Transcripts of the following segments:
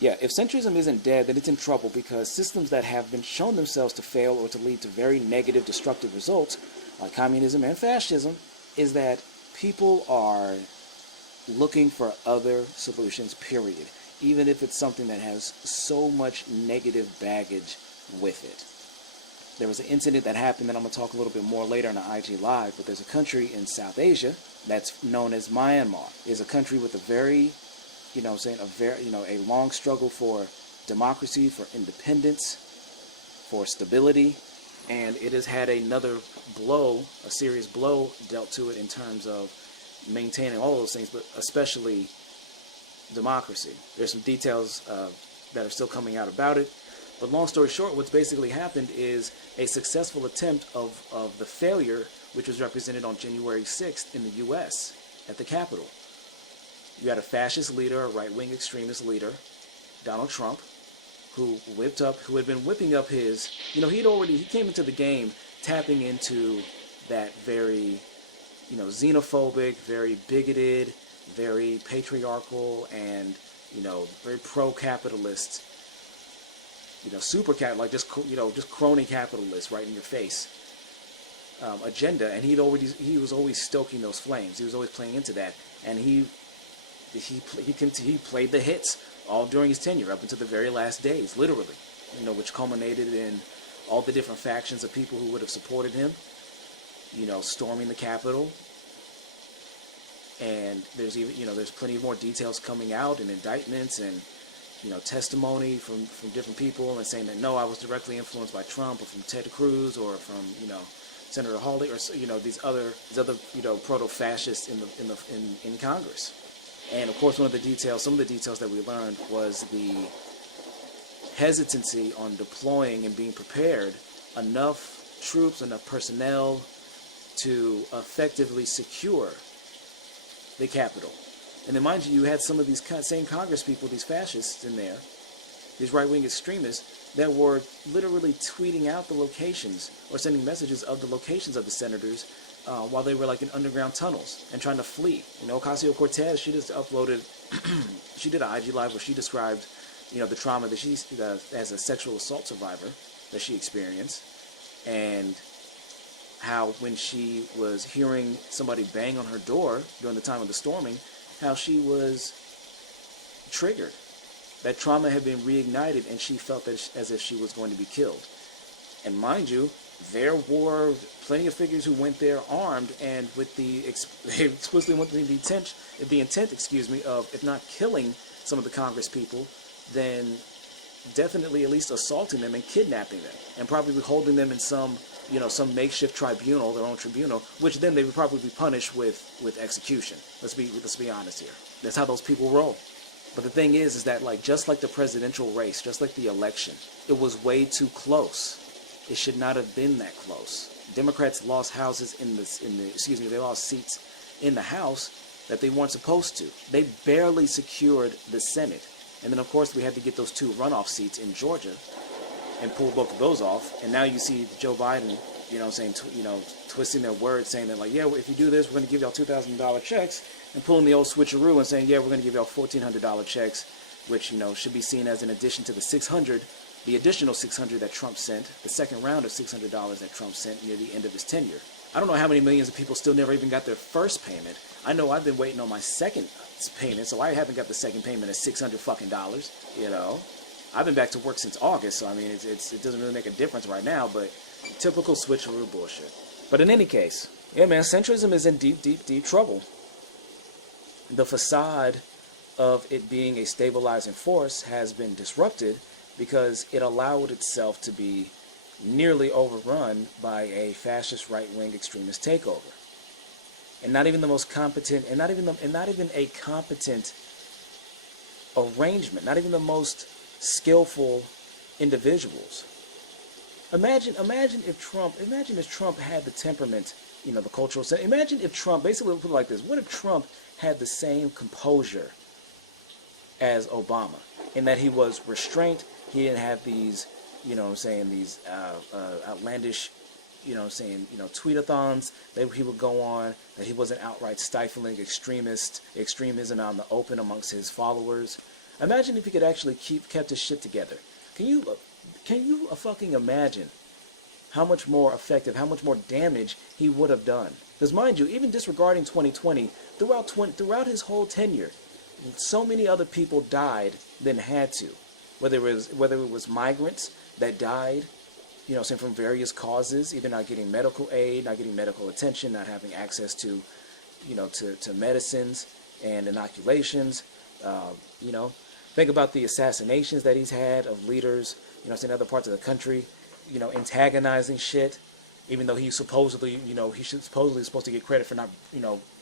Yeah, if centrism isn't dead, then it's in trouble because systems that have been shown themselves to fail or to lead to very negative, destructive results, like communism and fascism, is that people are looking for other solutions, period. Even if it's something that has so much negative baggage with it. There was an incident that happened that I'm going to talk a little bit more later on the IG Live, but there's a country in South Asia that's known as Myanmar. It's a country with a very, a long struggle for democracy, for independence, for stability, and it has had another blow, a serious blow dealt to it in terms of maintaining all of those things, but especially democracy. There's some details that are still coming out about it. But long story short, what's basically happened is a successful attempt of the failure, which was represented on January 6th in the U.S. at the Capitol. You had a fascist leader, a right-wing extremist leader, Donald Trump, who had been whipping up his, he came into the game tapping into that very, xenophobic, very bigoted, very patriarchal, and, very pro-capitalist, just crony capitalist right in your face agenda, and he was always stoking those flames. He was always playing into that, and he played the hits all during his tenure up until the very last days, literally, which culminated in all the different factions of people who would have supported him, storming the Capitol. And there's even, there's plenty more details coming out and indictments and, testimony from different people and saying that, no, I was directly influenced by Trump or from Ted Cruz or from, Senator Hawley or, these other proto-fascists in Congress. And of course, some of the details that we learned was the hesitancy on deploying and being prepared enough troops, enough personnel to effectively secure the Capitol. And then, mind you, you had some of these same Congress people, these fascists in there, these right-wing extremists, that were literally tweeting out the locations or sending messages of the locations of the senators while they were like in underground tunnels and trying to flee. Ocasio-Cortez, she just uploaded, she did an IG Live where she described, the trauma that she, as a sexual assault survivor that she experienced, and how when she was hearing somebody bang on her door during the time of the storming, how she was triggered. That trauma had been reignited, and she felt that as if she was going to be killed. And mind you, there were plenty of figures who went there armed and with they explicitly went with the intent, of if not killing some of the Congress people, then definitely at least assaulting them and kidnapping them, and probably holding them in some makeshift tribunal, their own tribunal, which then they would probably be punished with execution. Let's be honest here. That's how those people roll. But the thing is that just like the presidential race, just like the election, it was way too close. It should not have been that close. Democrats lost they lost seats in the House that they weren't supposed to. They barely secured the Senate. And then of course we had to get those 2 runoff seats in Georgia and pull both of those off. And now you see Joe Biden, twisting their words, saying that if you do this, we're going to give y'all $2,000 checks, and pulling the old switcheroo and saying, we're going to give y'all $1,400 checks, which, should be seen as an addition to the additional $600 that Trump sent, the second round of $600 that Trump sent near the end of his tenure. I don't know how many millions of people still never even got their first payment. I know I've been waiting on my second payment, so I haven't got the second payment of $600 fucking dollars, I've been back to work since August, so I mean, it doesn't really make a difference right now, but typical switcheroo bullshit. But in any case, centrism is in deep, deep, deep trouble. The facade of it being a stabilizing force has been disrupted because it allowed itself to be nearly overrun by a fascist right-wing extremist takeover. And not even the most competent, and not even a competent arrangement, not even the most skillful individuals. Imagine if Trump had the temperament, the cultural sense. Imagine if Trump, basically put it like this, what if Trump had the same composure as Obama, in that he was restrained, he didn't have these, these outlandish, tweet-a-thons that he would go on, that he wasn't outright stifling extremism out in the open amongst his followers. Imagine if he could actually kept his shit together. Can you fucking imagine how much more effective, how much more damage he would have done? Because mind you, even disregarding 2020, throughout his whole tenure, so many other people died than had to. Whether it was migrants that died, saying from various causes, either not getting medical aid, not getting medical attention, not having access to, to medicines and inoculations. Think about the assassinations that he's had of leaders, in other parts of the country, antagonizing shit, even though he's supposedly, supposed to get credit for not,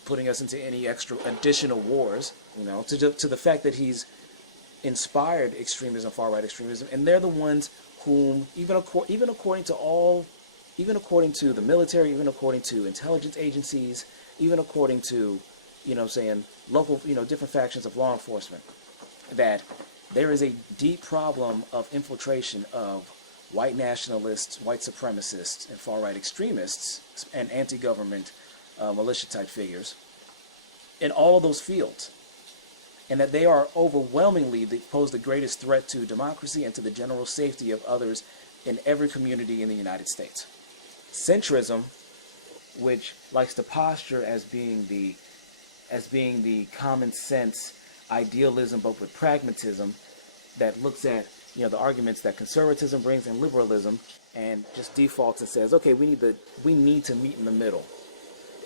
putting us into any extra additional wars, to the fact that he's inspired extremism, far-right extremism, and they're the ones whom, even according to the military, even according to intelligence agencies, even according to, local, different factions of law enforcement, that there is a deep problem of infiltration of white nationalists, white supremacists, and far-right extremists, and anti-government militia-type figures in all of those fields. And that they are overwhelmingly, they pose the greatest threat to democracy and to the general safety of others in every community in the United States. Centrism, which likes to posture as being the common sense idealism, but with pragmatism, that looks at the arguments that conservatism brings and liberalism, and just defaults and says, okay, we need to meet in the middle,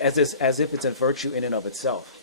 as if it's a virtue in and of itself.